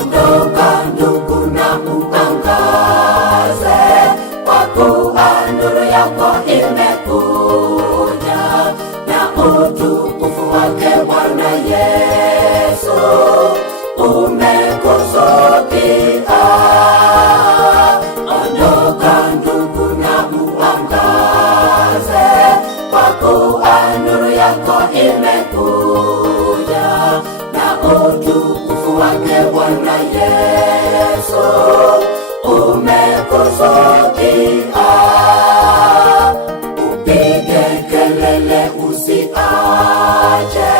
Ondoka ndugu na uangaze, kwa kuwa nuru yako imekuja, na utukufu wake Bwana Yesu umekuzukia. Ondoka ndugu na uangaze, kwa kuwa nuru yako imekuja, na utukufu wake Bwana Yesu umekuzukia. Upige kelele usiache,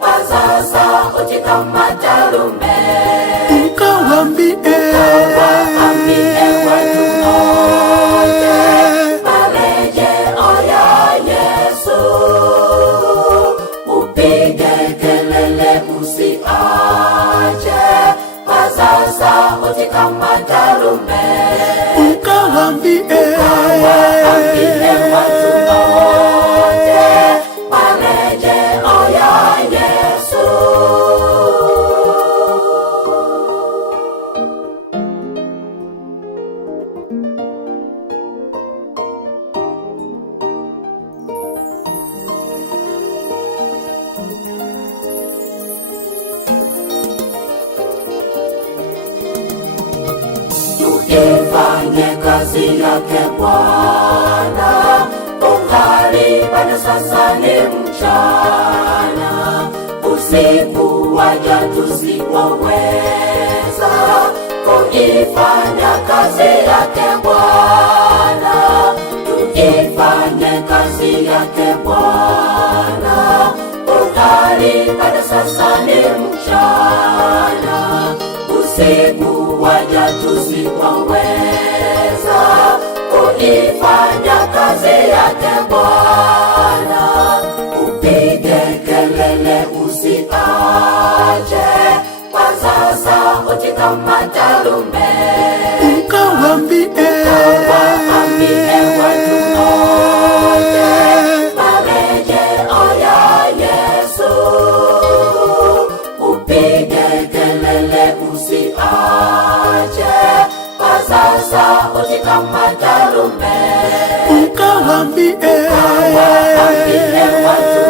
paza sauti kama tarumbeta, ukawaambie watu wote marejeo ya Yesu. Upige kelele usiache, paza sauti kama tarumbeta, ukawaambie watu wote marejeo ya Yesu. Tuifanye kazi yake Bwana, ungali bado sasa ni mchana, usiku waja tusipoweza kuifanya kazi yake Bwana. Tuifanye kazi yake Bwana, ungali bado sasa ni mchana, usiku waja tusipoweza kuifanya kazi yake Bwana. Upige kelele usiache, paza sauti kama tarumbeta, ukawaambie watu wote marejeo ya Yesu. Upige kelele usiache, paza sauti kama tarumbeta, ukawaambie watu